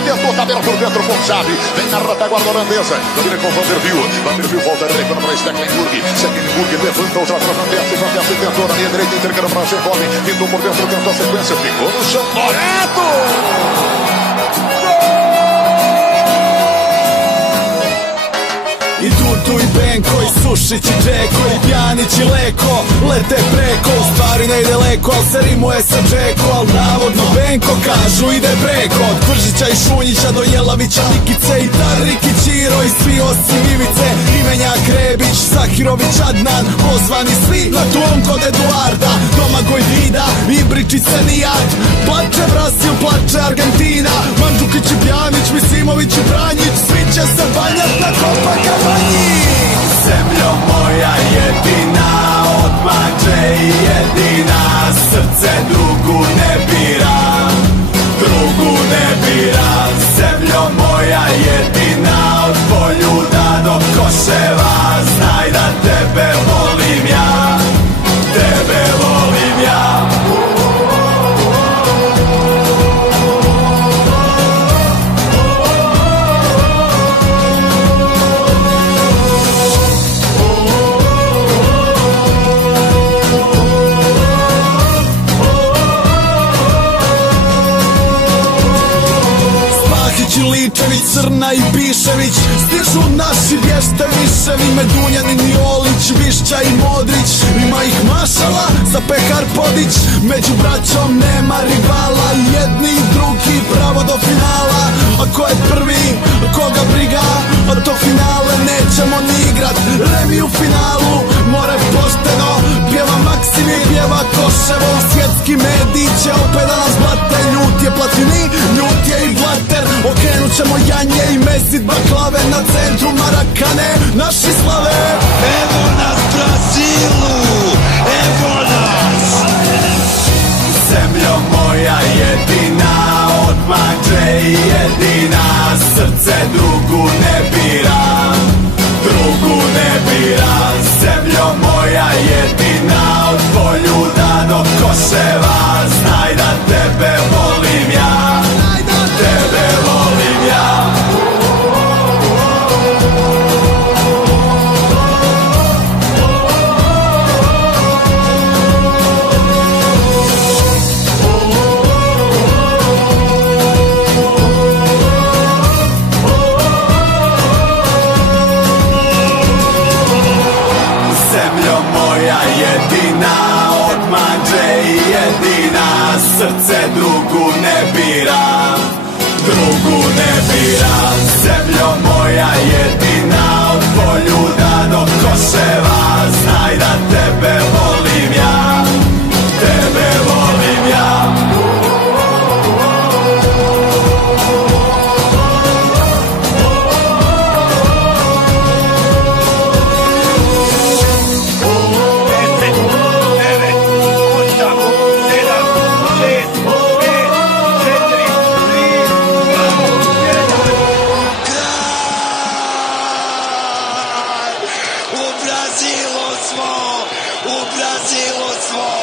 tentou, tá aberto por dentro com Xavi. Vem na retaguarda holandesa. Domina com Vanderbilt. Vanderbilt volta a direita para Stecklenburg. Stecklenburg levanta outra para Van Persie. Van Persie tentou na linha direita, intercala para Chekov. Tentou por dentro, tentou a sequência. Ficou no chão. Moreto! I Dudu i Benko, i Sušić i Džeko, i Pjanić i Leko lete preko, u stvari ne ide leko, al se rimuje sa Džeko, al navodno Benko kažu ide preko. Od Kvržića i Šunjića do Jelavića, Nikice i Tarik i Ćiro i svi osim Ivice, Imenjak, Rebić, Sahirović, Adnan, pozvani svi na tom kod Eduarda. Domagoj Vida, Ibrić i Senijad, plače Brasil, plače Argentina, Mandžukić i Pjanić, Misimović i Branjić, svi će se banjat na Copacabana. Zemljo moja jedina, od mađe i jedina, srce drugu ne bira, drugu ne bira. Zemljo moja jedina, od Poljuda do Koševa, znaj da tebe volim ja, tebe volim ja. Ličević, Crna i Bišević, stižu naši Bješteviševi, Medunjanin i Olić, Višća i Modrić, ima ih mašala za Pehar Podić. Među braćom nema rivala, jedni i drugi pravo do finala. A ko je prvi, koga briga, a to finale nećemo ni igrat. Remi u finalu, more pošteno, pjeva Maksimi, pjeva Koševo. Svjetski mediji će opet da nas blate, ljut je Platini, ljut je i Blater. Okrenut ćemo janje i mesit baklave na centru Marakane, naši slave. Evo nas Brazilu, evo nas. Zemljo moja jedina, od mađe i jedina, srce drugu ne bira, drugu ne bira. Zemljo moja jedina, od Poljuda do Koševa, znaj da tebe volim ja, tebe volim ja. Zemljo moja jedina, od mađe i jedina, srce drugu ne bira, drugu ne bira. Zemljo moja jedina, od Poljuda do Koševa, znaj da tebe volim ja, tebe volim ja. U Brazilu smo,